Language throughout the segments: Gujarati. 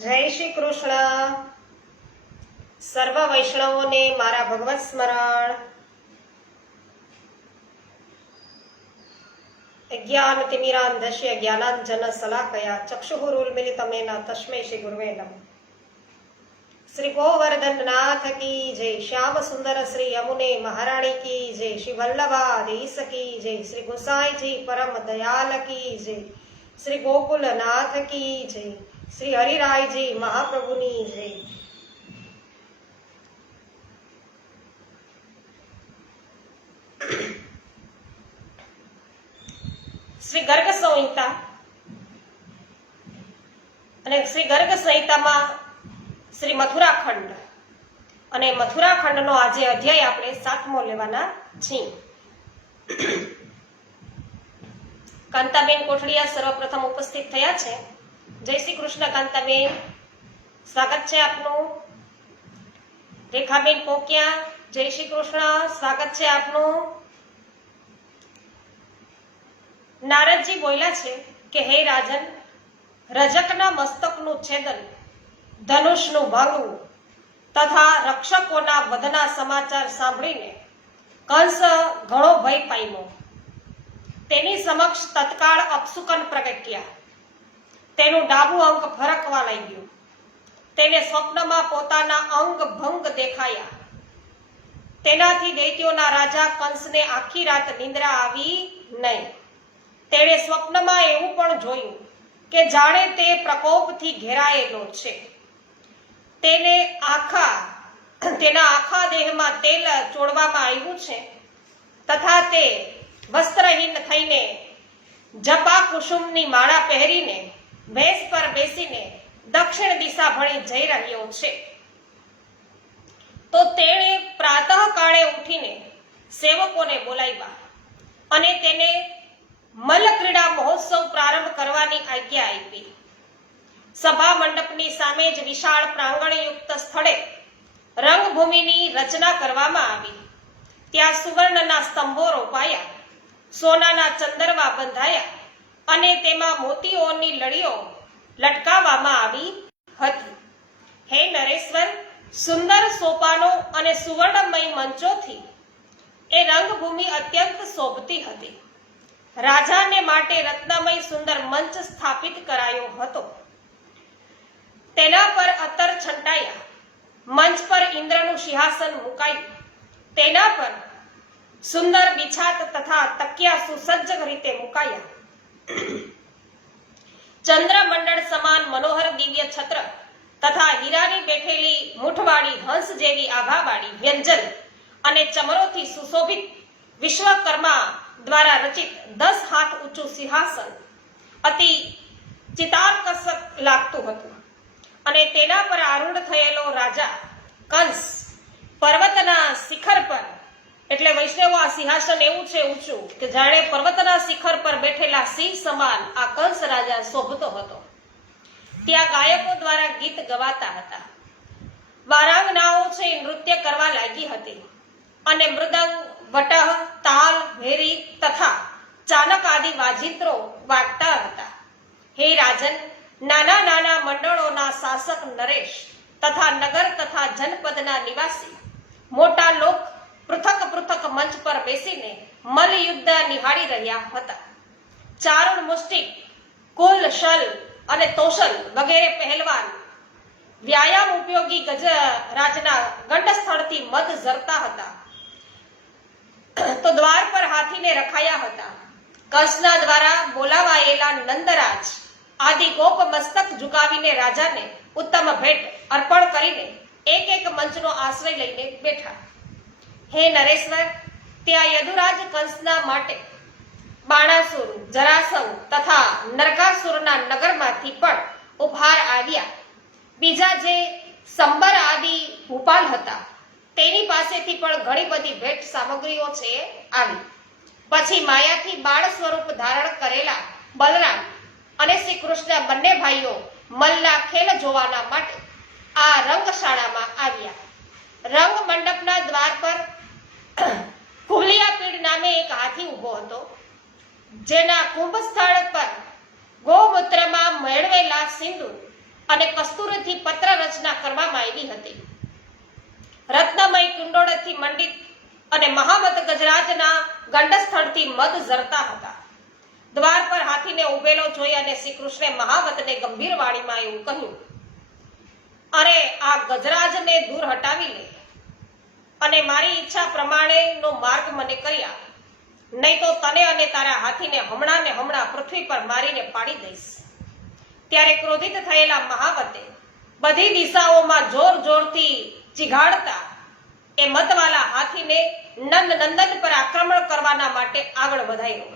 જય શ્રી કૃષ્ણ. સર્વ વૈષ્ણવોને મારા ભગવત સ્મરણ. અજ્ઞાનતિમિરાન્ધસ્ય જ્ઞાનાંજન શલાકયા ચક્ષુરુન્મિલિતમેન તસ્મૈ શ્રી ગુરવે નમઃ. શ્રી ગોવર્ધન નાથ કી જય. શ્યામ સુંદર શ્રી યમુને મહારાણી કી જય. શ્રી વલ્લભાધીશ કી જય. શ્રી ગુસાઈજી પરમ દયાલ કી જય. શ્રી ગોકુલનાથ કી જય. શ્રી હરિરાયજી મહાપ્રભુની જય. શ્રી ગર્ગ સંહિતા અને શ્રી ગર્ગ સંહિતામાં શ્રી મથુરાખંડ અને મથુરાખંડનો આજે અધ્યાય આપણે 7મો લેવાના છીએ. કાંતાબેન કોઠડિયા સર્વપ્રથમ ઉપસ્થિત થયા છે. જય શ્રી કૃષ્ણ કાંતાબેન, સ્વાગત છે આપનું. રેખાબેન પોકિયા, જય શ્રી કૃષ્ણ, સ્વાગત છે આપનું. નારદજી બોલ્યા છે કે હે રાજન, રજકના મસ્તકનું છેદન, ધનુષનું ભાંગવું તથા રક્ષકોના વધના સમાચાર સાંભળીને કંસ ઘણો ભય પામ્યો. તેની સમક્ષ તત્કાળ અપશુકન પ્રગટ્યા. તેનું ડાબું અંગ ફરકવા લાગ્યું. તેને સ્વપ્નમાં પોતાના અંગ ભંગ દેખાયા. તેનાથી દૈત્યોના રાજા કંસને આખી રાત નિંદ્રા આવી નહીં. તેણે સ્વપ્નમાં એવું પણ જોયું કે જાણે તે પ્રકોપથી ઘેરાયેલો છે. તેના આખા દેહમાં તેલ ચોળવામાં આવ્યું છે તથા તે વસ્ત્રહીન થઈને જપા કુસુમની માળા પહેરીને ભેંસ પર બેસીને દક્ષિણ દિશા ભણી જઈ રહ્યો છે. તો તેણે પ્રાતઃકાળે ઉઠીને સેવકોને બોલાવ્યા અને તેને મલ્લક્રીડા મહોત્સવ પ્રારંભ કરવાની આજ્ઞા આપી. સભા મંડપની સામે જ વિશાળ પ્રાંગણયુક્ત સ્થળે રંગભૂમિની રચના કરવામાં આવી. ત્યાં સુવર્ણના સ્તંભો રોપાયા, સોનાના ચંદરવા બંધાયા અને તેમાં મોતીઓની લડીઓ લટકાવવામાં આવી હતી. હે નરેશ્વર, સુંદર સોપાનો અને સુવર્ણમય મંચોથી એ રંગભૂમિ અત્યંત શોભતી હતી. રાજાને માટે રત્નમય સુંદર મંચ સ્થાપિત કરાયો હતો. તેના પર અત્તર છંટાયા. મંચ પર ઇન્દ્રનું સિંહાસન મુકાયું. તેના પર સુંદર બિછાત તથા તકિયા સુસજ્જ રીતે મુકાયા. ચંદ્રમંડળ સમાન મનોહર દિવ્ય છત્ર તથા હીરાની બેઠેલી મૂઠવાળી હંસ જેવી આભાવાળી વ્યંજન અને ચમરોથી સુશોભિત વિશ્વકર્મા દ્વારા રચિત 10 હાથ ઊંચું સિંહાસન અતિ ચિતાકર્ષક લાગતું હતું. અને તેના પર આરૂઢ થયેલો રાજા કંસ પર્વતના શિખર પર, એટલે વૈષ્ણવો આ સિંહાસન એવું છે ઊંચું કે જાણે પર્વતના શિખર પર બેઠેલા સિંહ સમાન આ કંસ રાજા શોભતો હતો. ત્યાં ગાયકો દ્વારા ગીત ગવાતા હતા. વારાંગનાઓ છે નૃત્ય કરવા લાગી હતી અને મૃદંગ, વટહ, તાલ, ભેરી તથા ચાનક આદિ વાજિંત્રો વાગતા હતા. હે રાજન, નાના નાના મંડળોના શાસક નરેશ તથા નગર તથા જનપદના નિવાસી મોટા લોક પૃથક પૃથક મંચ પર બેસીને મલ્લયુદ્ધ નિહાળી રહ્યા હતા. ચારુણ, મુષ્ટિક, કુલ, શલ અને તોષલ વગેરે પહેલવાન વ્યાયામ ઉપયોગી ગજરાજના ગંડસ્થળથી મધ ઝરતા હતા. તો દ્વાર પર હાથીને રખાયા હતા. કંસના દ્વારા બોલાવાયેલા નંદરાજ આદિ ગોપ મસ્તક ઝુકાવીને રાજાને ઉત્તમ ભેટ અર્પણ કરીને એક એક મંચનો આશ્રય લઈને બેઠા. હે નરેશ્વર, ત્યાં યદુરાજ કંસના માટે બાણાસુર, જરાસંઘ તથા નરકાસુરના નગરમાંથી પણ ઉપહાર આવ્યા. બીજા જે સંબર આદિ ભૂપાલ હતા તેની પાસેથી પણ ઘણી બધી ભેટ સામગ્રીઓ છે આવી. પછી માયાથી બાળ સ્વરૂપ ધારણ કરેલા બલરામ અને શ્રી કૃષ્ણ બંને ભાઈઓ મલ્લના ખેલ જોવાના માટે આ રંગશાળામાં આવ્યા. રંગ મંડપના દ્વાર પર કુલિયાપીડ નામે એક હાથી ઊભો હતો, જેના કુંભ સ્થળ પર ગોમૂત્રમાં મેળવેલા સિંદૂર અને કસ્તુરીથી પત્ર રચના કરવામાં આવી હતી. રત્નમય કુંડોળથી મંડિત અને મહામત ગજરાજના ગંડસ્થળથી મધ ઝરતા હતા. દ્વાર પર હાથીને ઉભેલો જોઈ અને શ્રી કૃષ્ણે મહાવતને ગંભીર વાણીમાં એવું કહ્યું, અરે આ ગજરાજને દૂર હટાવી લે અને મારી ઈચ્છા પ્રમાણેનો માર્ગ મને કરી આપ, નહીં તો તને અને તારા હાથીને હમણાં ને હમણાં પૃથ્વી પર મારીને પાડી દઈશ. ત્યારે ક્રોધિત થયેલા મહાવતે બધી દિશાઓમાં જોર જોરથી ચીઘાડતા એ મતવાલા હાથીને નંદનંદન પર આક્રમણ કરવાના માટે આગળ વધાર્યો.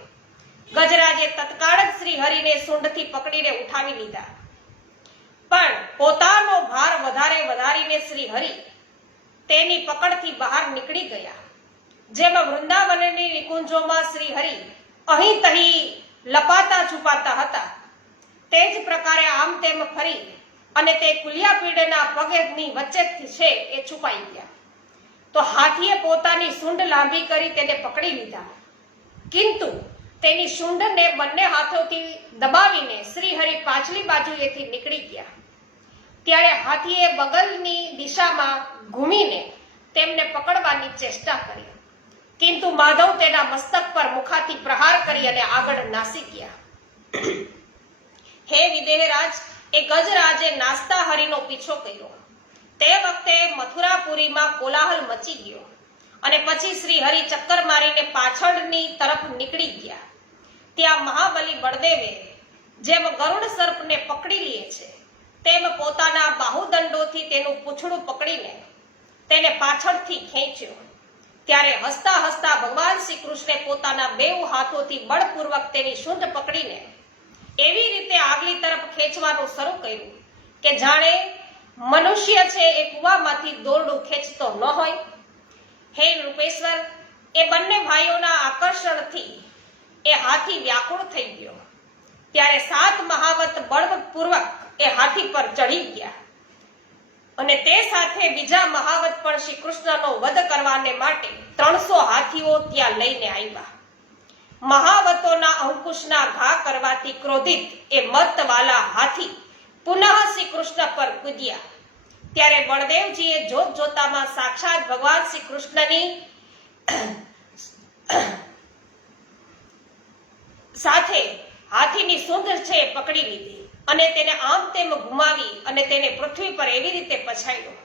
ગજરાજે તત્કાળ જ શ્રી હરિને સૂંઢથી પકડીને ઉઠાવી લીધા, પણ પોતાનો ભાર વધારીને શ્રી હરિ તેની પકડથી બહાર નીકળી ગયા. જેમ વૃંદાવનની નિકુંજોમાં શ્રી હરિ અહીં તહીં લપાતા છુપાતા હતા, તે જ પ્રકારે આમ તેમ ફરી અને તે કુલિયાપીડના પગની વચ્ચેથી છે એ છુપાઈ ગયા. તો હાથીએ પોતાની સૂંઢ લાંબી કરી તેને પકડી લીધા, કિંતુ તેની સૂંઢને બંને હાથોથી દબાવીને શ્રી હરિ પાછલી બાજુએથી નીકળી ગયા. ત્યારે હાથીએ બગલની દિશામાં ઘૂમીને તેમને પકડવાની ચેષ્ટા કરી, કિંતુ માધવ તેના મસ્તક પર મુખાથી પ્રહાર કરી અને આગળ નાસી ગયા. હે વિદેહરાજ, એ ગજરાજે નાસતા હરિનો પીછો કર્યો. તે વખતે મથુરાપુરીમાં કોલાહલ મચી ગયો અને પછી શ્રી હરિ ચક્કર મારીને પાછળની તરફ નીકળી ગયા. ત્યાં મહાબલી બળદેવે જેમ ગરુડ સર્પને પકડી લે છે તેમ પોતાના બાહુદંડોથી તેનું પૂંછડું પકડીને તેને પાછળથી ખેંચ્યો. ત્યારે હસતા હસતા ભગવાન શ્રી કૃષ્ણે પોતાના બેઉ હાથોથી બળપૂર્વક તેની સૂંઢ પકડીને એવી રીતે આગલી તરફ ખેંચવાનું શરૂ કર્યું કે જાણે મનુષ્ય છે એ કુવામાંથી દોરડું ખેંચતો ન હોય. હે રૂપેશ્વર, એ બંને ભાઈઓના આકર્ષણથી એ હાથી વ્યાકુળ થઈ ગયો. ત્યારે 7 મહાવત બળપૂર્વક એ હાથી પર ચડી ગયા અને તે સાથે બીજા મહાવત પણ શ્રી કૃષ્ણનો વધ કરવાને માટે 300 હાથીઓ ત્યાં લઈને આવ્યા. મહાવતોના અંકુશના ઘા કરવાથી ક્રોધિત એ મતવાલા હાથી પુનઃ શ્રી કૃષ્ણ પર કૂદ્યા. ત્યારે બળદેવજીએ જોત જોતામાં સાક્ષાત ભગવાન શ્રી કૃષ્ણની સાથે હાથીની સૂંઢ છે પકડી લીધી અને તેને આમ તેમ ઘુમાવી અને તેને પૃથ્વી પર એવી રીતે પછાડ્યો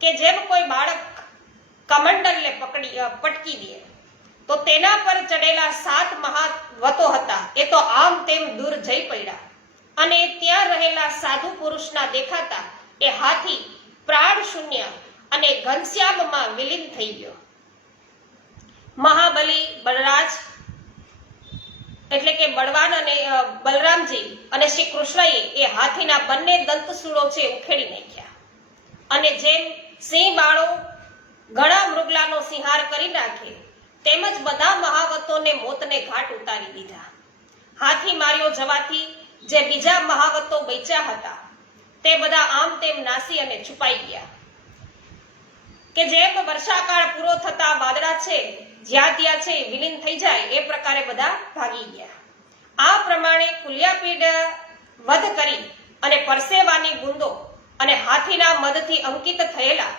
કે જેમ કોઈ બાળક કમંડલને પટકી દે. તો તેના પર ચડેલા 7 મહાવતો હતા એ તો આમ તેમ દૂર જઈ પડ્યા અને ત્યાં રહેલા સાધુ પુરુષના દેખાતા એ હાથી પ્રાણ શૂન્ય અને ઘનશ્યામમાં વિલીન થઈ ગયો. મહાબલી બલરાજ એટલે કે બળવાન અને બલરામજી અને શ્રી કૃષ્ણએ એ હાથીના બંને દંતસૂળો છે ઉખેડી નાખ્યા અને જેમ સિંહ બાળો ઘણા મૃગલાનો સિંહાર કરી નાખે તેમજ બધા મહાવતોને મોતને ઘાટ ઉતારી દીધા. હાથી માર્યો જવાથી જે બીજા મહાવતો બચ્યા હતા તે બધા આમ તેમ નાસી અને છુપાઈ ગયા કે જેમ વર્ષાકાળ પૂરો થતા વાદળા છે જ્યાં ત્યાં છે વિલીન થઈ જાય એ પ્રકારે બધા ભાગી ગયા. આ પ્રમાણે કુલિયાપીડ વધ કરી અને પરસેવાની બુંદો અને હાથીના મદથી અંકિત થયેલા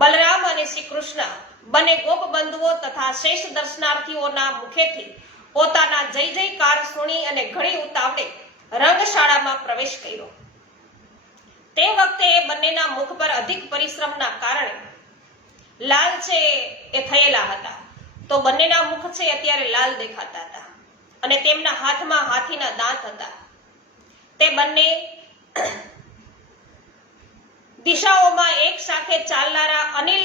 બલરામ અને શ્રી કૃષ્ણ બંને ગોપબંધુઓ તથા શ્રેષ્ઠ દર્શનાર્થીઓના મુખેથી પોતાના જય જયકાર સુણી અને ઘણી ઉતાવળે રંગશાળામાં પ્રવેશ કર્યો. તે વખતે એ બંનેના મુખ પર અધિક પરિશ્રમના કારણે લાલ છે એ થયેલા હતા. તો બંનેના મુખ છે અત્યારે લાલ દેખાતા હતા અને તેમના હાથમાં હાથીના દાંત હતા. તે બંને દિશાઓમાં એક સાથે ચાલનારા અનિલ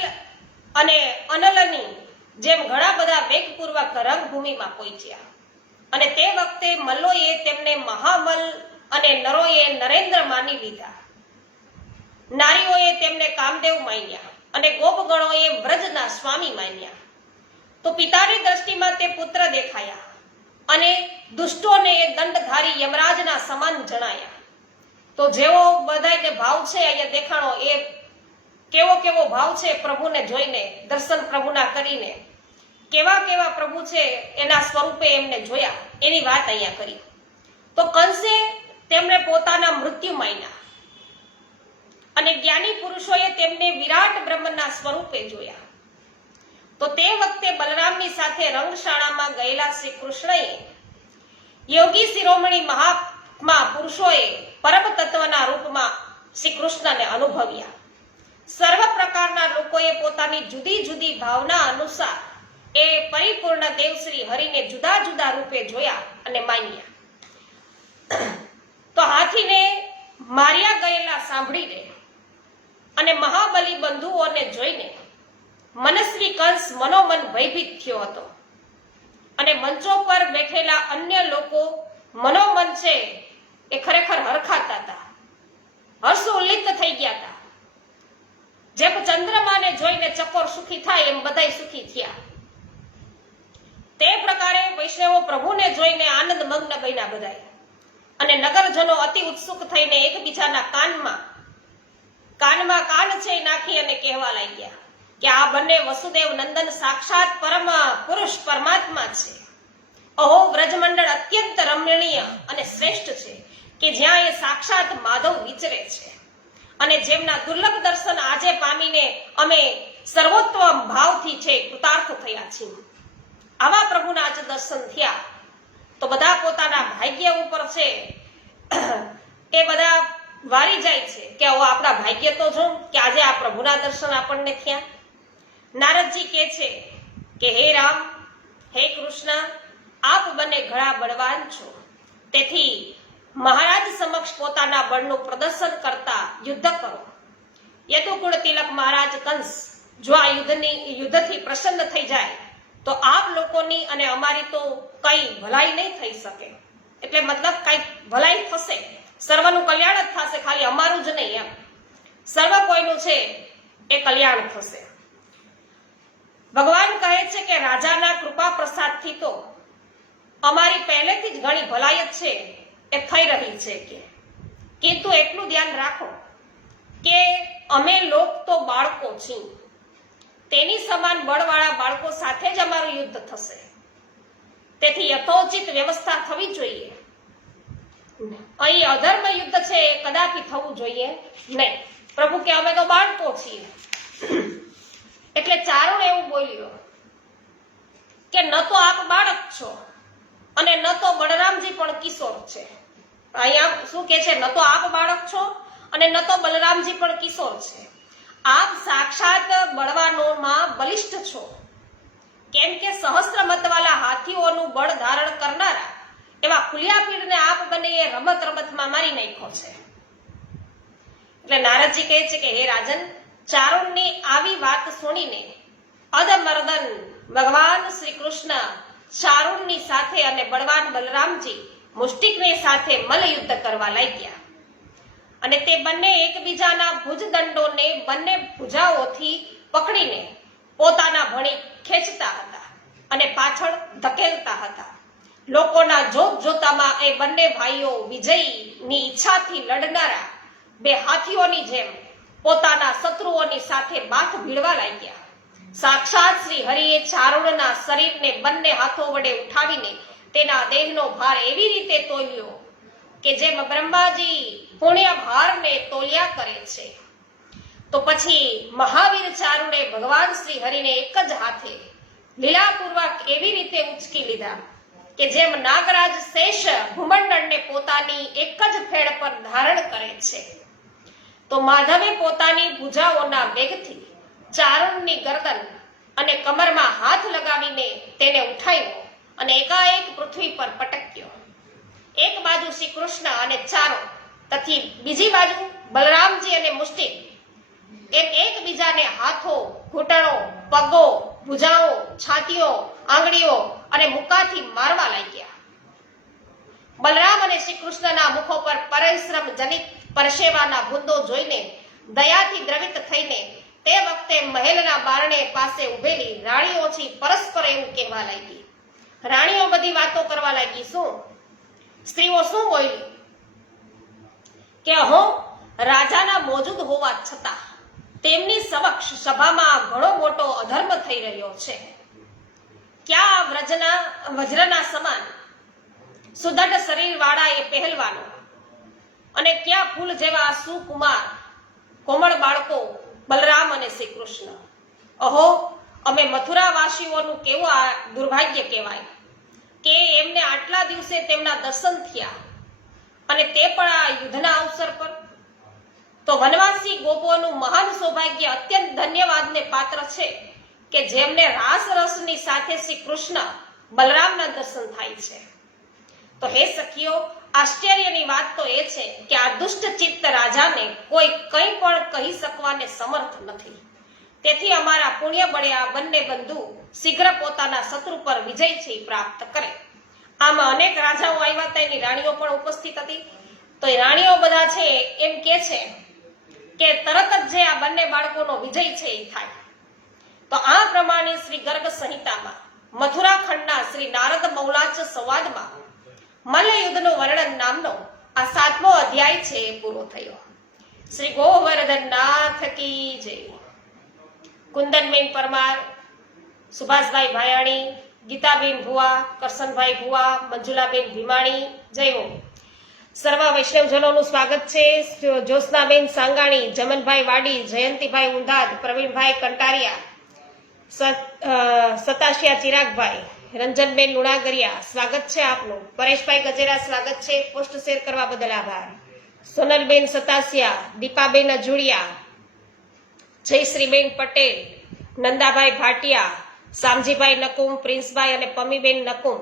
અને અનલની જેમ ઘણા બધા વેગપૂર્વક રંગભૂમિમાં પહોંચ્યા અને તે વખતે મલ્લોએ તેમને મહામલ અને નરોએ નરેન્દ્ર માની લીધા. નારીઓએ તેમને કામદેવ માન્યા અને ગોપગણોએ વ્રજના સ્વામી માન્યા. તો પિતાની દ્રષ્ટિમાં તે પુત્ર દેખાયા અને દુષ્ટોને એ દંડધારી યમરાજના સમાન જણાયા. તો જેવો બધાને ભાવ છે અહીંયા દેખાણો એ કેવો ભાવ છે પ્રભુને જોઈને, દર્શન પ્રભુના કરીને કેવા કેવા પ્રભુ છે એના સ્વરૂપે એમને જોયા એની વાત અહીંયા કરી. તો કંસે તેમને પોતાના મૃત્યુ માન્યા અને જ્ઞાની પુરુષોએ તેમને વિરાટ બ્રહ્મના સ્વરૂપે જોયા. તો તે વખતે બલરામની સાથે રંગશાળામાં ગયેલા શ્રી કૃષ્ણએ યોગી શિરોમણી મહાત્મા પુરુષોએ પરમ તત્વના રૂપમાં શ્રી કૃષ્ણને અનુભવ્યા. સર્વ પ્રકારના લોકોએ પોતાની જુદી જુદી ભાવના અનુસાર એ પરિપૂર્ણ દેવ શ્રી હરિને જુદા જુદા રૂપે જોયા અને માન્યા. તો હાથીને માર્યા ગયેલા સાંભળીને અને મહાબલી બંધુઓને જોઈને મનસ્વી કંસ મનોમન ભયભીત થયો હતો અને મંચો પર બેઠેલા અન્ય લોકો મનોમન છે એ ખરેખર હરખાતા હતા, હર્ષોલ્લિત થઈ ગયા હતા. જેમ ચંદ્રમાને જોઈને ચકોર સુખી થાય એમ બધાય સુખી થયા. તે પ્રકારે વૈષ્ણવો પ્રભુને જોઈને આનંદ મગ્ન બન્યા બધાય. અને નગરજનો અતિ ઉત્સુક થઈને એકબીજાના કાનમાં કાન છે નાખી અને કહેવા લાગ્યા કે આ બંને વસુદેવ નંદન સાક્ષાત પરમ પુરુષ પરમાત્મા છે. અહો વ્રજમંડળ અત્યંત રમણીય અને શ્રેષ્ઠ છે કે જ્યાં એ સાક્ષાત માધવ વિચરે છે અને જેમના દુર્લભ દર્શન આજે પામીને અમે સર્વોત્તમ ભાવથી છે કૃતાર્થ થયા છીએ. આવા પ્રભુના આજ દર્શન થયા તો બધા પોતાના ભાગ્ય ઉપર છે એ બધા વારી જાય છે કે આપણા ભાગ્ય તો જો કે આજે આ પ્રભુના દર્શન આપણને થયા. નારદજી કહે છે કે હે રામ, હે કૃષ્ણ, આપ બંને ઘણા બળવાન છો, તેથી મહારાજ સમક્ષ પોતાના બળનું પ્રદર્શન કરતા યુદ્ધ કરો. યદુકુળ તિલક મહારાજ કંસ જો આ યુદ્ધથી પ્રસન્ન થઈ જાય તો આપ લોકોની અને અમારી તો કઈ ભલાઈ નહીં થઈ શકે. એટલે મતલબ કઈ ભલાઈ થશે, સર્વનું કલ્યાણ જ થશે, ખાલી અમારું જ નહીં, એમ સર્વ કોઈનું છે એ કલ્યાણ થશે. ભગવાન કહે છે કે રાજાના કૃપા પ્રસાદથી તો અમારી પહેલેથી જ ઘણી ભલાઈ જ છે એ થઈ રહી છે કે କିନ୍ତୁ એટલું ધ્યાન રાખો કે અમે લોક તો બાળકો છીએ, તેની સમાન બળવાળા બાળકો સાથે જ અમારું યુદ્ધ થશે. તેથી યથોચિત વ્યવસ્થા થવી જોઈએ. અહીં અધર્મ યુદ્ધ છે એ કદાપી થવું જોઈએ નહીં. પ્રભુ કે અમે તો બાળકો છીએ. એટલે ચારુણ એવું બોલ્યો કે ન તો આપ બાળક છો અને ન તો બલરામજી પણ કિશોર છે. અહીંયા શું કે છે? ન તો આપ બાળક છો અને ન તો બલરામજી પણ કિશોર છે. આપ સાક્ષાત બળવાનોમાં બલિષ્ઠ છો, કેમ કે સહસ્ત્ર મતવાલા હાથીઓનું બળ ધારણ કરનારા એવા ખુલિયાપીડને આપ બંને રમત રમતમાં મારી નાખ્યો છે. એટલે નારદજી કહે છે કે હે રાજન, ચારુણની આવી વાત સુણીને અધમર્દન ભગવાન શ્રી કૃષ્ણ ચારુણની સાથે અને બળવાન બલરામજી મુષ્ટિકની સાથે મલ્લયુદ્ધ કરવા લાગ્યા. અને તે બંને એકબીજાના ભુજદંડોને બંને ભુજાઓથી પકડીને પોતાના ભણી ખેંચતા હતા અને પાછળ ધકેલતા હતા. લોકોના જોત જોતામાં એ બંને ભાઈઓ વિજયની ઈચ્છાથી લડનારા બે હાથીઓની જેમ પોતાના શત્રુઓની સાથે બાથ ભીડવા લાગ્યા. સાક્ષાત શ્રી હરિએ ચારુણના શરીરને બંને હાથો વડે ઉઠાવીને તેના દેહનો ભાર એવી રીતે તોલ્યો કે જેમ બ્રહ્માજી પુણ્ય ભારને તોલ્યા કરે છે. તો પછી મહાવીર ચારુણે ભગવાન શ્રી હરિને એક જ હાથે લીલાપૂર્વક એવી રીતે ઉંચકી લીધા કે જેમ નાગરાજ શેષ ભૂમંડળને પોતાની એક જ ફેડ પર ધારણ કરે છે. તો માધવે પોતાની ભુજાઓના વેગથી ચારુણની ગરદન અને કમરમાં હાથ લગાવીને તેને ઉઠાવ્યો અને એકાએક પૃથ્વી પર પટક્યો. એક બાજુ શ્રી કૃષ્ણ અને ચારુણ તથી બીજી બાજુ બલરામજી અને મુષ્ટિક એકબીજાને હાથો, ઘૂંટણો, પગો, ભુજાઓ, છાતીઓ, આંગળીઓ અને મુકાથી મારવા લાગ્યા. બલરામ અને શ્રી કૃષ્ણના મુખો પર પરિશ્રમ જનિત પરસેવાના બુંદો જોઈને દયાથી દ્રવિત થઈને તે વખતે મહેલના બારણે પાસે ઉભેલી રાણીઓથી પરસ્પર એવું કહેવા લાગી. રાણીઓ બધી વાતો કરવા લાગી. શું સ્ત્રીઓ શું બોલી કે હું રાજાના મોજૂદ હોવા છતાં તેમની સમક્ષ સભામાં ઘણો મોટો અધર્મ થઈ રહ્યો છે. ક્યાં વજ્રના સમાન સુદઢ શરીર વાળા એ પહેલવાનો અને ક્યાં ફૂલ જેવા સુકુમાર કોમળ બાળકો બલરામ અને શ્રી કૃષ્ણ. અહો, અમે મથુરાવાસીઓનું કેવું આ દુર્ભાગ્ય કહેવાય કે એમને આટલા દિવસે તેમના દર્શન થયા અને તે પણ આ યુદ્ધના અવસર પર. તો વનવાસી ગોપોનું મહાન સૌભાગ્ય અત્યંત ધન્યવાદને પાત્ર છે કે જેમને રાસ રસની સાથે શ્રી કૃષ્ણ બલરામના દર્શન થાય છે. તો હે સખીઓ, આશ્ચર્યની વાત તો એ છે કે આ દુષ્ટ ચિત્ત રાજાને કોઈ કંઈ પણ કહી શકવાને સમર્થ નથી. તેથી અમારા પુણ્ય બળે આ બંને બંધુ શીઘ્ર પોતાના શત્રુ પર વિજય છે પ્રાપ્ત કરે. આમાં અનેક રાજાઓ આવ્યા હતા, એની રાણીઓ પણ ઉપસ્થિત હતી. તો એ રાણીઓ બધા છે એમ કે છે કે તરત જ જે આ બંને બાળકોનો વિજય છે એ થાય. તો આ પ્રમાણે શ્રી ગર્ગ સંહિતામાં મથુરા ખંડના શ્રી નારદ મૌલાચ સંવાદમાં મલ્લયુદ્ધનું વર્ણન નામનો આ 7મો અધ્યાય છે એ પૂરો થયો. શ્રી ગોવર્ધન નાથ કી જય. કુંદનબેન પરમાર, સુભાષભાઈ ભાયાણી, ગીતાબેન ભુવા, કરશનભાઈ ભુવા, મંજુલાબેન ભીમાણી, જય હો. સર્વ વૈષ્ણવજનોનું સ્વાગત છે. જ્યોત્સનાબેન સાંગાણી, જમનભાઈ વાડી, જયંતિભાઈ ઊંધાદ, પ્રવીણભાઈ કંટારિયા, સતાશિયા ચિરાગભાઈ, રંજનબેન લુણાગરિયા, સ્વાગત છે આપનું. પરેશભાઈ ગજેરા, સ્વાગત છે. પોસ્ટ શેર કરવા બદલ આભાર. સોનલબેન સતાસિયા, દીપાબેન અજુડિયા, જયશ્રીબેન પટેલ, નંદાભાઈ ભાટિયા, શામજીભાઈ નકુમ, પ્રિન્સભાઈ અને પમીબેન નકુમ,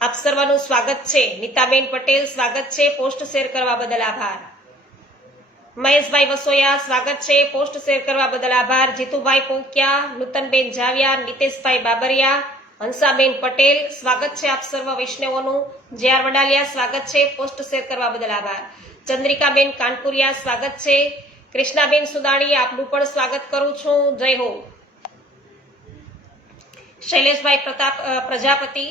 આપ સર્વનું સ્વાગત છે. નીતાબેન પટેલ, સ્વાગત છે. પોસ્ટ શેર કરવા બદલ આભાર. મહેશભાઈ વસોયા, સ્વાગત છે. પોસ્ટ શેર કરવા બદલ આભાર. જીતુભાઈ પોકિયા, નૂતનબેન જાવિયા, નિતેશભાઈ બાબરિયા, હંસાબેન પટેલ, સ્વાગત છે આપ સર્વ વૈષ્ણવોનું. જે.આર. વડાલિયા, સ્વાગત છે. પોસ્ટ શેર કરવા બદલ આભાર. ચંદ્રિકાબેન કાનપુરિયા, સ્વાગત છે. કૃષ્ણાબેન સુદાણી, આપનું પણ સ્વાગત કરું છું. જય હો. શૈલેષભાઈ પ્રજાપતિ,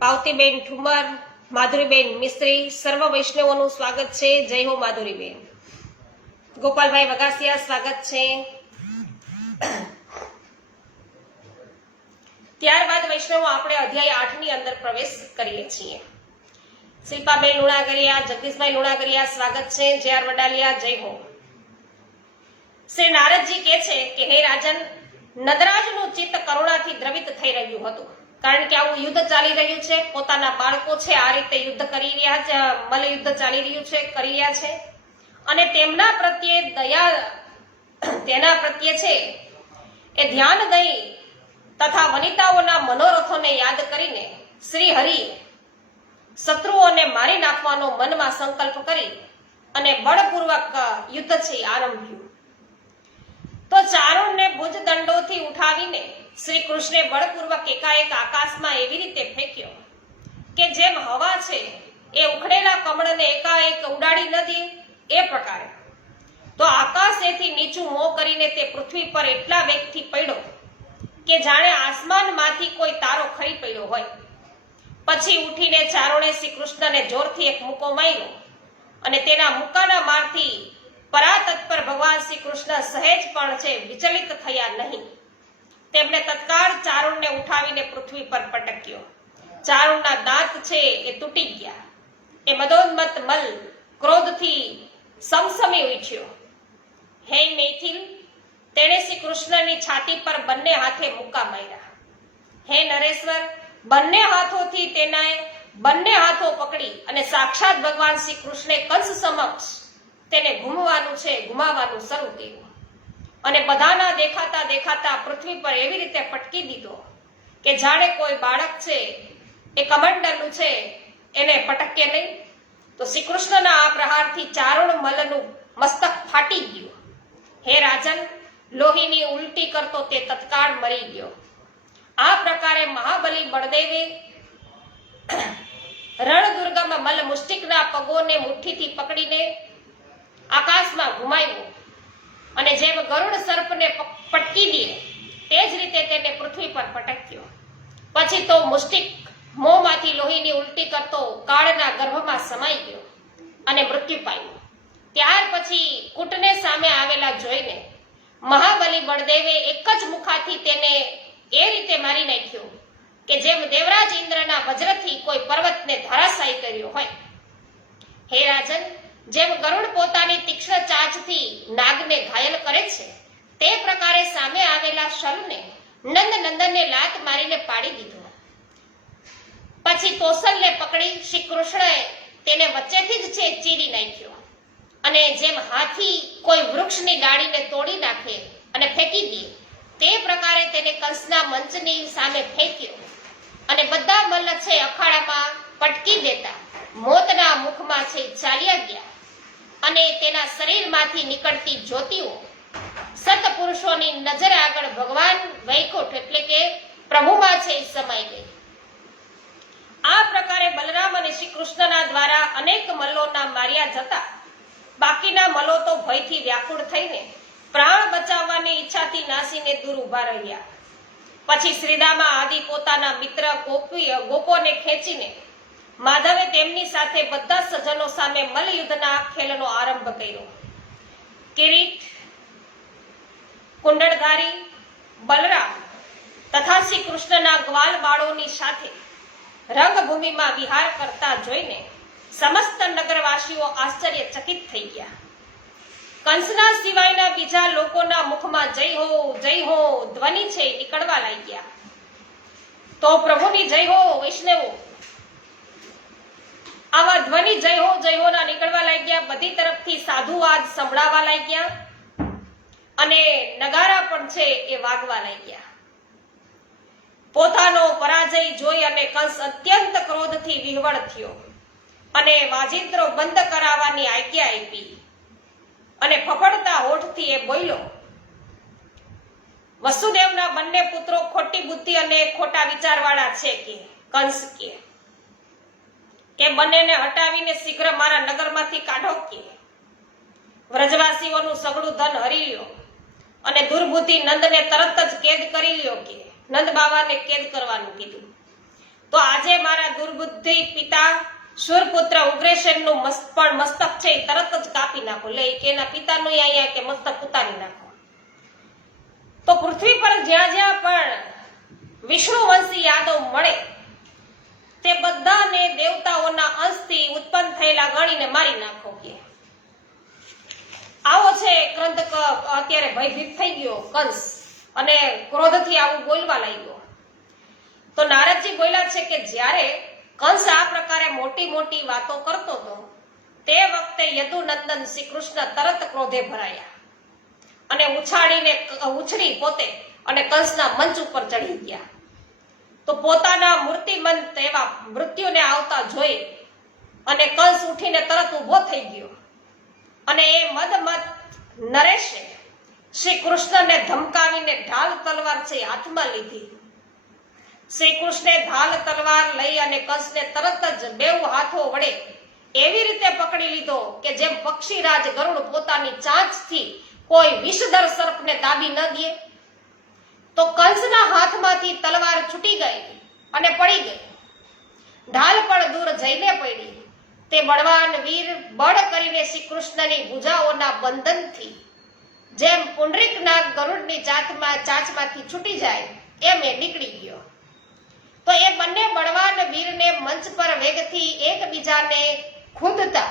પાવતીબેન ઠુમર, માધુરીબેન મિસ્ત્રી, સર્વ વૈષ્ણવોનું સ્વાગત છે. જય હો માધુરીબેન. ગોપાલભાઈ વગાસિયા, સ્વાગત છે. ત્યારબાદ વૈષ્ણવો આપણે અધ્યાય 8 ની અંદર પ્રવેશ કરીએ છીએ. શિલ્પાબેન લુણાગરિયા, જગદીશભાઈ લુણાગરિયા, સ્વાગત છે. જે.આર. વડાલિયા, જય હો. શ્રી નારદજી કહે છે કે હે રાજન, નદરાજનું ચિત્ત કરુણાથી દ્રવિત થઈ રહ્યું હતું. કારણ કે આવું યુદ્ધ ચાલી રહ્યું છે, પોતાના બાળકો છે આ રીતે યુદ્ધ કરી રહ્યા છે, મલ્લયુદ્ધ ચાલી રહ્યું છે, કરી રહ્યા છે, અને તેમના પ્રત્યે દયા, તેના પ્રત્યે છે એ ધ્યાન દઈ તથા વનિતાઓના મનોરથોને યાદ કરીને શ્રી હરિ શત્રુઓને મારી નાખવાનો મનમાં સંકલ્પ કરી અને બળપૂર્વક યુદ્ધ છે આરંભ્યું. તો ચારુણને ભુજ દંડોથી ઉઠાવીને શ્રી કૃષ્ણે બળપૂર્વક એકાએક આકાશમાં એવી રીતે ફેંક્યો કે જેમ હવા છે એ ઉખડેલા કમળને એકાએક ઉડાડી ન દે એ પ્રકારે. તો આકાશેથી નીચું મોં કરીને તે પૃથ્વી પર એટલા વેગથી પડ્યો કે જાણે આસમાનમાંથી કોઈ તારો ખરી પડ્યો હોય. પછી ઉઠીને ચારુણે શ્રી કૃષ્ણને જોરથી એક મુક્કો માર્યો અને તેના મુક્કાના મારથી પરાતત્પર ભગવાન શ્રી કૃષ્ણ સહેજ પણ છે વિચલિત થયા નહીં. તેમણે તત્કાળ ચારુણને ઉઠાવીને પૃથ્વી પર પટક્યો. ચારુણના દાંત છે એ તૂટી ગયા. એ મદોન્મત્ત મલ ક્રોધથી સમસમી ઉઠ્યો. હે મૈથિલ, તેણે શ્રી કૃષ્ણની છાતી પર બંને હાથે મુક્કા માર્યા. હે નરેશ્વર, બંને હાથોથી તેના બંને હાથો પકડી અને સાક્ષાત ભગવાન શ્રી કૃષ્ણે કંસ સમક્ષ તેને ગુમાવવાનું શરૂ કર્યું અને બધાના દેખાતા દેખાતા પૃથ્વી પર એવી રીતે પટકી દીધો કે જાણે કોઈ બાળક છે એ કમંડલનું છે એને પટકે નહીં. તો શ્રી કૃષ્ણના આ પ્રહારથી ચારુણ મલનું મસ્તક ફાટી ગયું. હે રાજન, લોહીની ઉલટી કરતો તે તત્કાળ મરી ગયો. આ પ્રકારે મહાબલી બળદેવે રણદુર્ગમ મલ મુષ્ટિકના પગોને મુઠ્ઠીથી પકડીને આકાશમાં ઘુમાવ્યો અને જેમ ગરુડ સર્પને પટકી દે તે જ રીતે તેને પૃથ્વી પર પટક્યો. પછી તો મુષ્ટિક મોંમાંથી લોહીની ઉલટી કરતો કાળના ગર્ભમાં સમાઈ ગયો અને મૃત્યુ પામ્યો. ત્યાર પછી કૂટને સામે આવેલા જોઈને મહાબલી બળદેવે એક જ મુખાથી તેને એ રીતે મારી નાખ્યો કે જેમ દેવરાજ ઇન્દ્રના વજ્રથી કોઈ પર્વતને ધરાશાયી કર્યો હોય. હે રાજન, જેમ ગરુડ પોતાની તીક્ષ્ણ ચાંચથી નાગને ઘાયલ કરે છે, તે પ્રકારે સામે આવેલા શલને નંદનંદને લાત મારીને પાડી દીધો. પછી કૌશલ્યને પકડી શ્રી કૃષ્ણએ તેને વચ્ચેથી જ ચીરી નાખ્યો અને જેમ હાથી કોઈ વૃક્ષની ડાળીને તોડી નાખે અને ફેંકી દે, તે પ્રકારે તેને કંસના મંચની સામે ફેંક્યો અને બધા મલ્લ છે અખાડામાં પટકી દેતા મોતના મુખમાં છે ચાલ્યા ગયા અને તેના શરીરમાંથી નીકળતી જ્યોતિઓ સતપુરુષોની નજર આગળ ભગવાન વૈકુંઠ એટલે કે પ્રભુમાં છે સમાઈ ગઈ. આ પ્રકારે બલરામ અને શ્રી કૃષ્ણના દ્વારા અનેક મલ્લોના માર્યા જતા બાકીના મલ્લો તો ભયથી વ્યાકુળ થઈને પ્રાણ બચાવવાની ઈચ્છાથી નાસીને દૂર ઉભા રહ્યા. પછી શ્રીદામા આદિ પોતાના મિત્ર ગોપોને ખેંચીને માધવે તેમની સાથે બધા સજ્જનો સામે મલ્લયુદ્ધના ખેલનો આરંભ કર્યો. કિરીટ, કુંડળધારી બલરામ તથા શ્રી કૃષ્ણના ગ્વાલ બાળોની સાથે રંગભૂમિમાં વિહાર કરતા જોઈને સમસ્ત નગરવાસીઓ આશ્ચર્યચકિત થઈ ગયા. કંસના સિવાયના બીજા લોકોના મુખમાં જય હો ધ્વનિ છે નીકળવા લાગ્યા. તો પ્રભુની જય હો વૈષ્ણવો આવા ધ્વનિ જય હો ના નીકળવા લાગ્યા. બધી તરફથી સાધુવાદ સંભળાવા લાગ્યા અને નગારા પણ છે એ વાગવા લાગ્યા. પોતાનો પરાજય જોઈ અને કંસ અત્યંત ક્રોધથી વિહવળ થયો અને વાજિંત્રો બંધ કરાવવાની આજ્ઞા આપી અને ફફડતા હોઠથી એ બોલ્યો, વસુદેવના બંને પુત્રો ખોટી બુદ્ધિ અને ખોટા વિચારવાળા છે કે કંસ કે બંનેને હટાવીને શીઘ્ર મારા નગરમાંથી કાઢો કે વ્રજવાસીઓનું સગળું ધન હરી લ્યો અને દુર્બુદ્ધિ નંદને તરત જ કેદ કરી લ્યો કે નંદ બાવાને કેદ કરવાનું કીધું. તો આજે મારા દુર્બુદ્ધિ પિતા શૂરપુત્ર ઉગ્રસેનનું પણ મસ્તક છે એ તરત જ કાપી નાખો. લે કે એના પિતાનું અહીંયા કે મસ્તક ઉતારી નાખો. તો પૃથ્વી પર જ્યાં જ્યાં પણ વિષ્ણુવંશી યાદવ મળે તે બધાને દેવતાઓના અંશથી ઉત્પન્ન થયેલા ગણીને મારી નાખો કે આવો છે ક્રંદક અત્યારે ભયભીત થઈ ગયો કંસ અને ક્રોધથી આવું બોલવા લાગ્યો. તો નારદજી બોલ્યા છે કે જ્યારે કંસ આ પ્રકારે મોટી મોટી વાતો કરતો હતો તે વખતે યદુનંદન શ્રી કૃષ્ણ તરત ક્રોધે ભરાયા અને ઉછળી પોતે અને કંસના મંચ ઉપર ચડી ગયા. તો પોતાના મૂર્તિમંત એવા મૃત્યુને આવતા જોઈ અને કંસ ઉઠીને તરત ઊભો થઈ ગયો અને એ મદમત નરેશે શ્રી કૃષ્ણને ધમકાવીને ઢાલ તલવાર છે હાથમાં લીધી. શ્રી કૃષ્ણે ઢાલ તલવાર લઈ અને કંસને તરત જ બેઉ હાથો વડે એવી રીતે પકડી લીધો કે જેમ પક્ષીરાજ ગરુડ પોતાની ચાંચથી કોઈ વિષધર સર્પને દાબી ન દે. તો કંસના હાથમાંથી તલવાર છૂટી ગઈ અને પડી ગઈ. ઢાલ પણ દૂર જઈને પડી. તે બળવાન વીર બળ કરીને શ્રી કૃષ્ણની ભુજાઓના બંધનથી જેમ પુંડરીકના ગરુડની ચાંચમાંથી છૂટી જાય એમ એ નીકળી ગયો. તો એ બંને બળવાન વીરને મંચ પર વેગથી એકબીજાને ખૂંદતા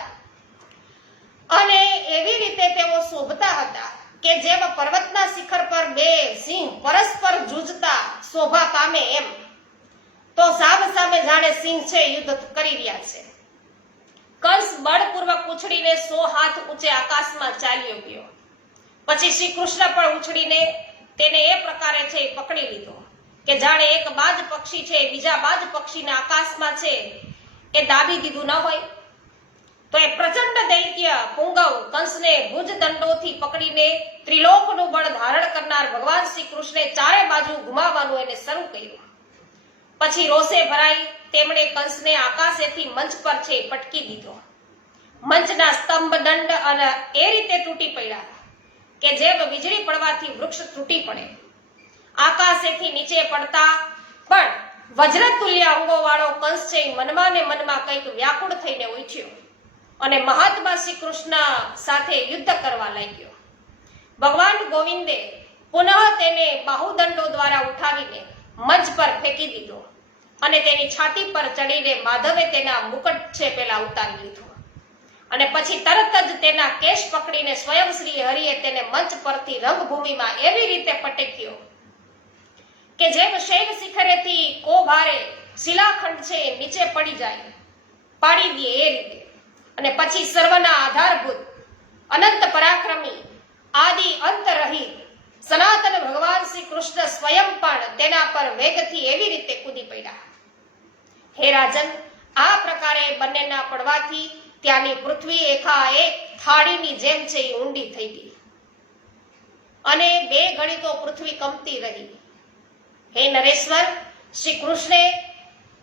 અને એવી રીતે તેઓ શોભતા હતા કે જેમ પર્વતના શિખર પર બે સિંહ પરસ્પર જૂજતા શોભા પામે એમ. તો સામે જાણે સિંહ છે યુદ્ધ કરી રહ્યા છે. કંસ બળપૂર્વક ઉછળીને 100 હાથ ઊંચે આકાશમાં ચાલ્યો ગયો. પછી શ્રી કૃષ્ણ પણ ઉછળીને તેને એ પ્રકારે છે પકડી લીધો કે જાણે એક બાજ પક્ષી છે બીજા બાજ પક્ષીના આકાશમાં છે એ દાબી દીધું ન હોય. તો એ પ્રચંડ દૈત્ય પુંગવ કંસને ભુજ દંડોથી પકડીને ત્રિલોકનું બળ ધારણ કરનાર ભગવાન શ્રી કૃષ્ણે ચારે બાજુ ઘુમાવવાનું એને શરૂ કર્યું. પછી રોષે ભરાઈ તેમણે કંસને આકાશેથી મંચ પર છે પટકી દીધો. મંચના સ્તંભ દંડ અને એ રીતે તૂટી પડ્યા કે જેમ વીજળી પડવાથી વૃક્ષ તૂટી પડે. આકાશેથી નીચે પડતા પણ વજ્રતુલ્ય અંગો વાળો કંસ છે મનમાં ને મનમાં કંઈક વ્યાકુળ થઈને ઉઠ્યો અને મહાત્મા શ્રી કૃષ્ણ સાથે યુદ્ધ કરવા લાગ્યો. ભગવાન ગોવિંદે પુનઃ તેને બાહુદંડો દ્વારા ઉઠાવીને મંચ પર ફેંકી દીધો અને તેની છાતી પર ચડીને માધવે તેના મુકટ છે પેલા ઉતારી લીધો અને પછી તરત જ તેના કેશ પકડીને સ્વયં શ્રી હરિએ તેને મંચ પરથી રંગભૂમિમાં એવી રીતે પટેક્યો કે જેમ શૈલ શિખરેથી કોભારે શિલાખંડ છે નીચે પડી જાય, પાડી દે એ રીતે. અને પછી સર્વના આધારભૂત અનંત પરાક્રમી આદિ અંત રહિત સનાતન ભગવાન શ્રી કૃષ્ણ સ્વયં પણ તેના પર વેગથી એવી રીતે કૂદી પડ્યા. હે રાજન, આ પ્રકારે બંનેના પડવાથી ત્યાંની પૃથ્વી એકાએક થાળીની જેમ છે એ ઊંડી થઈ ગઈ અને 2 ઘડી તો પૃથ્વી કંપતી રહી. હે નરેશ્વર, શ્રી કૃષ્ણે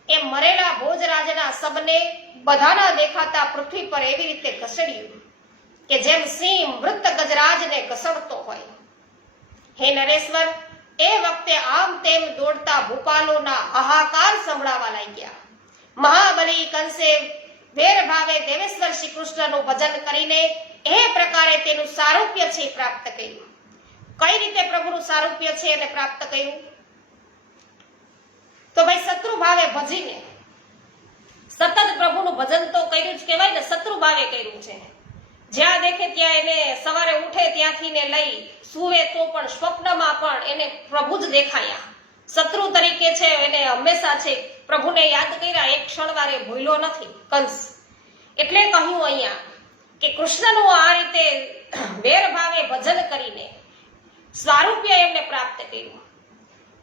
એ મરેલા ભોજરાજના શબને બધાના દેખાતા પૃથ્વી પર એવી રીતે ઘસડ્યું કે જેમ સિંહ મૃત ગજરાજને ઘસડતો હોય. હે નરેશ્વર, એ વખતે આમ તેમ દોડતા ભૂપાલોના હાહાકાર સંભળાવા લાગ્યા. મહાબલી કંસે વેર ભાવે દેવેશ્વર શ્રી કૃષ્ણનું ભજન કરીને એ પ્રકારે તેનું સારૂપ્ય છે પ્રાપ્ત કર્યું. કઈ રીતે પ્રભુનું સારૂપ્ય છે એને પ્રાપ્ત કર્યું? તો ભાઈ શત્રુ ભાવે ભજીને સતત પ્રભુનું ભજન તો કર્યું જ કહેવાય ને, શત્રુ ભાવે કર્યું છે. જ્યાં દેખે ત્યાં એને સવારે ઉઠે ત્યાંથી ને લઈ સુવે તો પણ સ્વપ્નમાં પણ એને પ્રભુ જ દેખાયા. શત્રુ તરીકે છે એને હંમેશા છે પ્રભુને યાદ કર્યા, એક ક્ષણ વારે ભૂલ્યો નથી કંસ. એટલે કહ્યું અહીંયા કે કૃષ્ણનું આ રીતે વેર ભાવે ભજન કરીને સ્વારૂપ્ય એમને પ્રાપ્ત કર્યું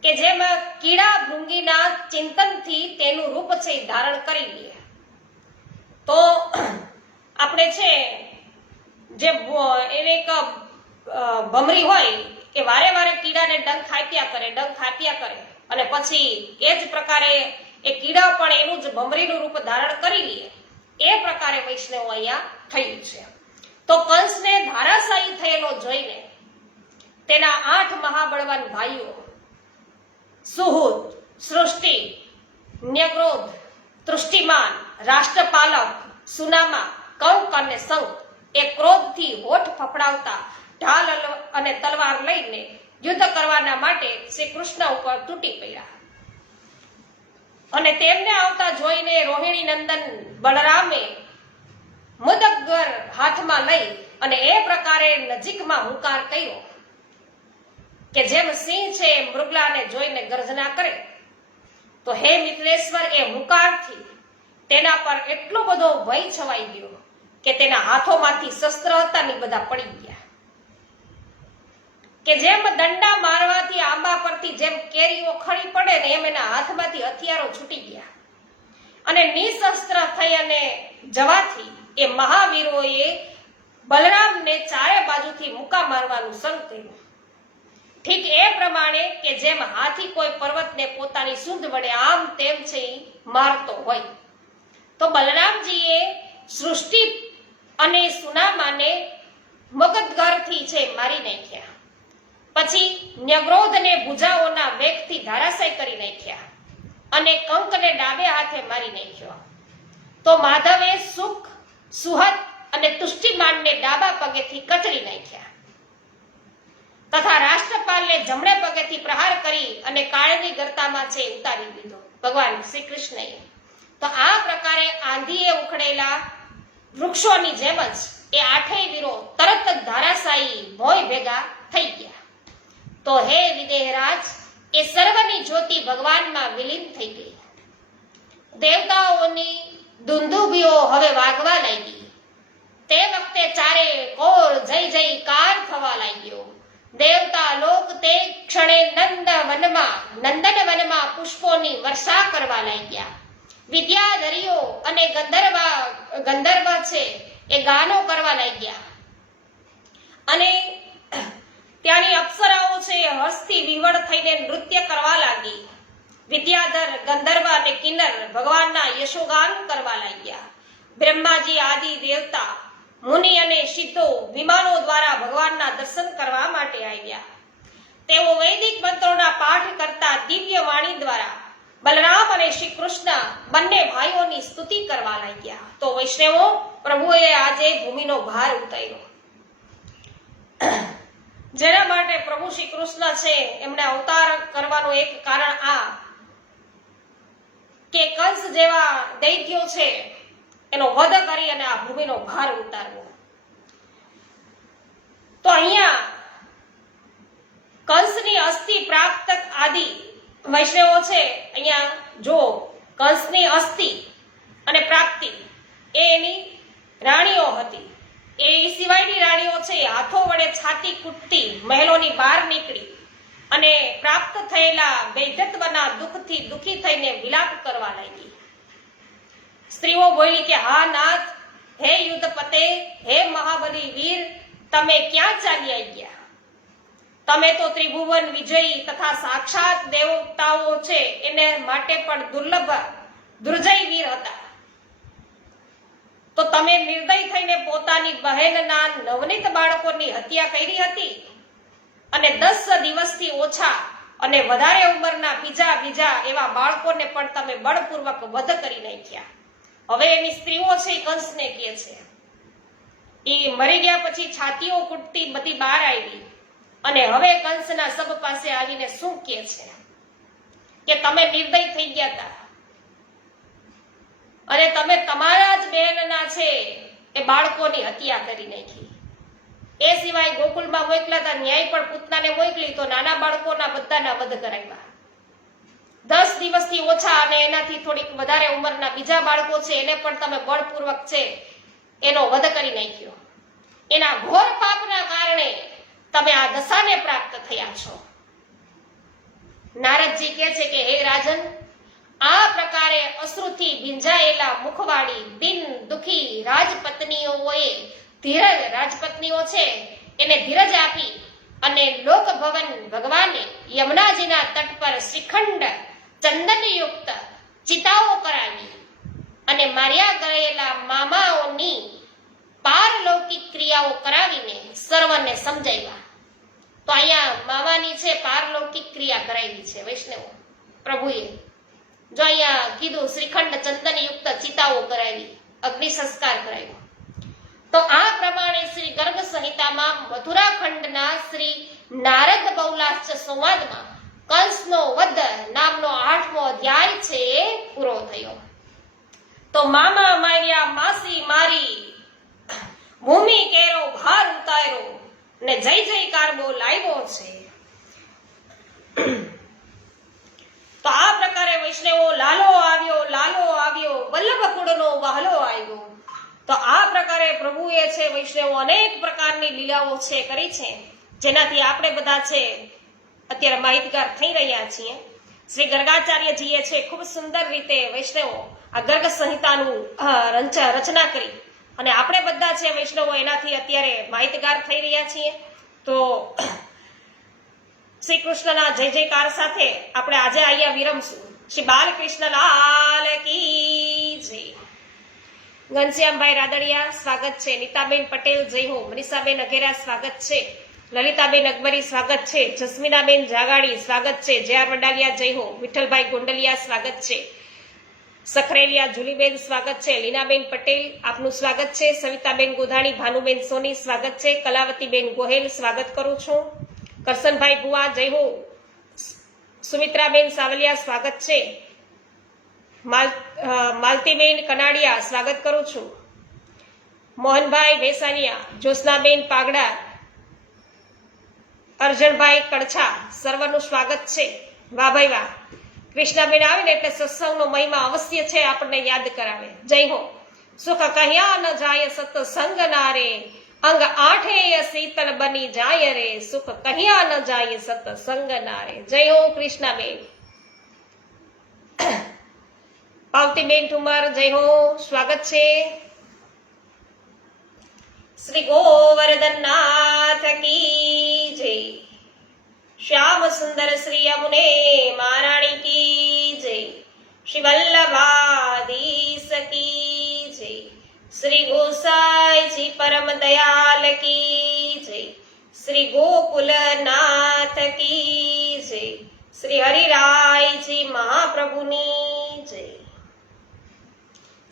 કે જેમાં કીડા ભૃંગીના ચિંતનથી તેનું રૂપ છે ધારણ કરી લે. તો આપણે છે જે એને એક ભમરી હોય કે વારે વારે કીડાને ડંખ આપ્યા કરે અને પછી એ જ પ્રકારે એ કીડા પણ એનું જ ભમરીનું રૂપ ધારણ કરી લે, એ પ્રકારે વૈષ્ણવ અહીંયા થયું છે. તો કંસને ધારાશાયી થયેલો જોઈને તેના 8 મહાબળવાન ભાઈઓ સુહૃદ, સૃષ્ટિ, ન્યગ્રોધ, તૃષ્ટિમાન, રાષ્ટ્રપાલક, સુનામા, કંક અને શંખ એ ક્રોધથી હોઠ ફફડાવતા ઢાલ અને તલવાર લઈને યુદ્ધ કરવાના માટે શ્રી કૃષ્ણ ઉપર તૂટી પડ્યા. અને તેમને આવતા જોઈને રોહિણી નંદન બલરામે મુદગર હાથમાં લઈ અને એ પ્રકારે નજીકમાં હુંકાર કર્યો કે જેમ સિંહ છે મૃગલાને જોઈને ગર્જના કરે. તો હે મિત્રેશ્વર, એ હુંકારથી તેના પર એટલો બધો ભય છવાઈ ગયો કે તેના હાથોમાંથી શસ્ત્ર હતા ને બધા પડી ગયા. કે જેમ દંડા મારવાથી આંબા પરથી જેમ કેરીઓ ખરી પડે ને એમ એના હાથમાંથી હથિયારો છૂટી ગયા અને નિશસ્ત્ર થઈ અને જવાથી એ મહાવીરોએ બલરામને ચારે બાજુથી મુકા મારવાનું શરૂ કર્યું. ઠીક એ પ્રમાણે કે જેમ હાથી કોઈ પર્વતને પોતાની સૂંઢ વડે આમ તેમ છે મારતો હોય, તો બલરામજીએ સૃષ્ટિ અને સુનામાને મગદગરથી છે મારી નાખ્યા. પછી ન્યગ્રોધને ભુજાઓના વેગથી ધરાશાય કરી નાખ્યા અને કંકને ડાબે હાથે મારી નાખ્યો. તો માધવે સુખ, સુહદ અને તુષ્ટિમાનને ડાબા પગેથી કચડી નાખ્યા તથા રાષ્ટ્રપાલને જમણે પગેથી પ્રહાર કરી અને કાળની ગર્તામાં છે ઉતારી દીધો ભગવાન શ્રી કૃષ્ણએ. તો આ પ્રકારે આંધીએ ઉખડેલા વૃક્ષોની જેમ જ એ 8 વીરો તરત જ ધારાશાયી ભોય ભેગા થઈ ગયા. તો હે વિદેહરાજ, એ સર્વની જ્યોતિ ભગવાનમાં વિલીન થઈ ગઈ. દેવતાઓની દુંદુભીઓ હવે વાગવા લાગી. તે વખતે ચારે કોર જય જયકાર થવા લાગ્યો. દેવતા લોક તે ક્ષણે નંદનવનમાં પુષ્પોની વર્ષા કરવા લાગ્યા. વિદ્યાધરીઓ અને ગંધર્વ છે એ ગાનો કરવા લાગ્યા અને ત્યાંની અપ્સરાઓ છે હર્ષથી વિવળ થઈને નૃત્ય કરવા લાગી. વિદ્યાધર, ગંધર્વ અને કિન્નર ભગવાનના યશોગાન કરવા લાગ્યા. બ્રહ્માજી આદિ દેવતા, મુનિ અને સિદ્ધો વિમાનો દ્વારા ભગવાનના દર્શન કરવા માટે આવ્યા. તેઓ વૈદિક મંત્રોના પાઠ કરતા દિવ્ય વાણી દ્વારા બલરામ અને શ્રી કૃષ્ણ બંને ભાઈઓની સ્તુતિ કરવા લાગ્યા. તો વૈષ્ણવો, પ્રભુએ આજે ભૂમિનો ભાર ઉતાર્યો. જેના માટે પ્રભુ શ્રી કૃષ્ણ છે એમને અવતાર કરવાનું એક કારણ આ કે કંસ જેવા દૈત્યો છે એનો વધ કરી અને આ ભૂમિનો ભાર ઉતારવો. તો અહીંયા કંસની અસ્થિ પ્રાપ્ત આદિ વૈષ્ણવો છે. અહીંયા જો કંસની અસ્થિ અને પ્રાપ્તિ એ એની રાણીઓ હતી. એ સિવાયની રાણીઓ છે હાથો વડે છાતી કૂટતી મહેલોની બહાર નીકળી અને પ્રાપ્ત થયેલા વૈધત્વના દુઃખથી દુઃખી થઈને વિલાપ કરવા લાગી. સ્ત્રીઓ બોલી કે હા નાથ, હે યુદ્ધપતે, હે મહાબલી વીર, તમે ક્યાં ચાલી આવી ગયા? તમે તો ત્રિભુવન વિજયી તથા સાક્ષાત દેવતાઓ છે એને માટે પણ દુર્લભ દુર્જય વીર હતા. તો તમે નિર્દય થઈને પોતાની બહેનના નવનીત બાળકોની હત્યા કરી હતી અને 10 દિવસથી ઓછા અને વધારે ઉંમરના બીજા એવા બાળકોને પણ તમે બળપૂર્વક વધ કરી નાખ્યા. હવે એની સ્ત્રીઓ છે કંસને કહે છે, એ મરી ગયા પછી છાતીઓ કૂટતી બધી બહાર આવી અને હવે કંસના સબ પાસે આવીને શું કહે છે કે તમે નિર્દય થઈ ગયા હતા અને તમે તમારા જ બહેનના છે એ બાળકોની હત્યા કરી નાખી. એ સિવાય ગોકુળમાં મોકલા હતા, ન્યાય પણ પૂતનાને મોકલી તો નાના બાળકોના બધાના વધ કરાવ્યા. 10 દિવસથી ઓછા અને એનાથી થોડીક વધારે ઉંમરના બીજા બાળકો છે એને પણ તમે બળપૂર્વક છે એનો વધ કરી નાખ્યો. એના ઘોર પાપના કારણે તમે આ દશાને પ્રાપ્ત થયા છો. નારદજી કહે છે કે હે રાજન, આ પ્રકારે અશ્રુથી ભીંજાયેલા મુખવાળી બિન દુખી રાજપત્નીઓ છે એને ધીરજ આપી અને લોક ભવન ભગવાને યમુનાજીના તટ પર શ્રીખંડ ચંદનયુક્ત ચિતાઓ કરાવી અને માર્યા ગયેલા મામાઓની પારલૌકિક ક્રિયાઓ કરાવીને સર્વને સમજાવ્યા. તો અહીંયા મામાની છે પારલૌકિક ક્રિયા કરાવી છે વૈષ્ણવો પ્રભુએ. જો અહીંયા કીધું શ્રીખંડ ચંદનયુક્ત ચિતાઓ કરાવી, અગ્નિ સંસ્કાર કરાવ્યો. તો આ પ્રમાણે શ્રી ગર્ગ સંહિતામાં મથુરાખંડના શ્રી નારદ બહુલાશ્ચ સંવાદમાં કંસનો વધ નામનો 8મો અધ્યાય છે પૂરો થયો. તો મામા માર્યા માસી મારી, ભૂમિ કેરો ભાર ઉતાર્યો ને જય જયકાર બોલાવ્યો છે. તો આ પ્રકારે વૈષ્ણવો લાલો આવ્યો વલ્લભ કુળનો વહાલો આવ્યો. તો આ પ્રકારે પ્રભુએ છે વૈષ્ણવો અનેક પ્રકારની લીલાઓ છે કરી છે, જેનાથી આપણે બધા છે અત્યારે માહિતગાર થઈ રહ્યા છીએ. શ્રી ગર્ગાચાર્યજીએ છે ખૂબ સુંદર રીતે વૈષ્ણવો આ ગર્ગ સંહિતાનું રચના કરી અને આપણે બધા છે વૈષ્ણવો એનાથી અત્યારે માહિતગાર થઈ રહ્યા છીએ. તો શ્રી કૃષ્ણના જય જયકાર સાથે આપણે આજે અહીંયા વિરમશું. શ્રી બાલકૃષ્ણ લાલ કી જય. ઘનશ્યામભાઈ રાદડિયા સ્વાગત છે. નીતાબેન પટેલ જય હો. મનીષાબેન અઘેરા સ્વાગત છે. લલિતાબેન અકબરી સ્વાગત છે. જસ્મીનાબેન જાગાડી સ્વાગત છે. જે.આર. વડાલિયા જય હો. વિઠ્ઠલભાઈ ગોંડલિયા સ્વાગત છે. સખરેલિયા જુલીબેન સ્વાગત છે. લીનાબેન પટેલ આપનું સ્વાગત છે. સવિતાબેન ગોધાણી, ભાનુબેન સોની સ્વાગત છે. કલાવતીબેન ગોહેલ સ્વાગત કરું છું. કરશનભાઈ ભુવા જય હો. સુમિત્રાબેન સાવલિયા સ્વાગત છે. માલતીબેન કનાડિયા સ્વાગત કરું છું. મોહનભાઈ ભેસાનિયા, જ્યોત્સનાબેન પાગડા, અર્જણભાઈ કડછા સર્વનું સ્વાગત છે. વાહ ભાઈ વાહ. કૃષ્ણાબેન આવે ને એટલે સત્સંગનો મહિમા અવશ્ય છે આપણને યાદ કરાવે. જય હો. સુખ કહ્યા ન જાય સત્સંગ નારે, અંગ આઠેય શીતલ બની જાય રે, સુખ કહ્યા ન જાય સત્સંગ નારે. જય હો કૃષ્ણાબેન. પાવતીબેન ઠુમર જય હો, સ્વાગત છે. શ્રી ગોવર્ધનનાથ કી જય. શ્યામ સુંદર શ્રી યમુને મહારાણી કી જય. શ્રી વલ્લભાધીશ કી જય. શ્રી ગોસાઈજી પરમ દયાલ કી જય. શ્રી ગોકુલનાથ કી જય. શ્રી હરિરાયજી મહાપ્રભુની જય.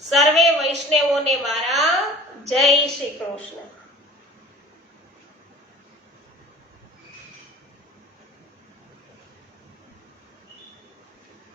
સર્વે વૈષ્ણવોને મારા જય શ્રી કૃષ્ણ.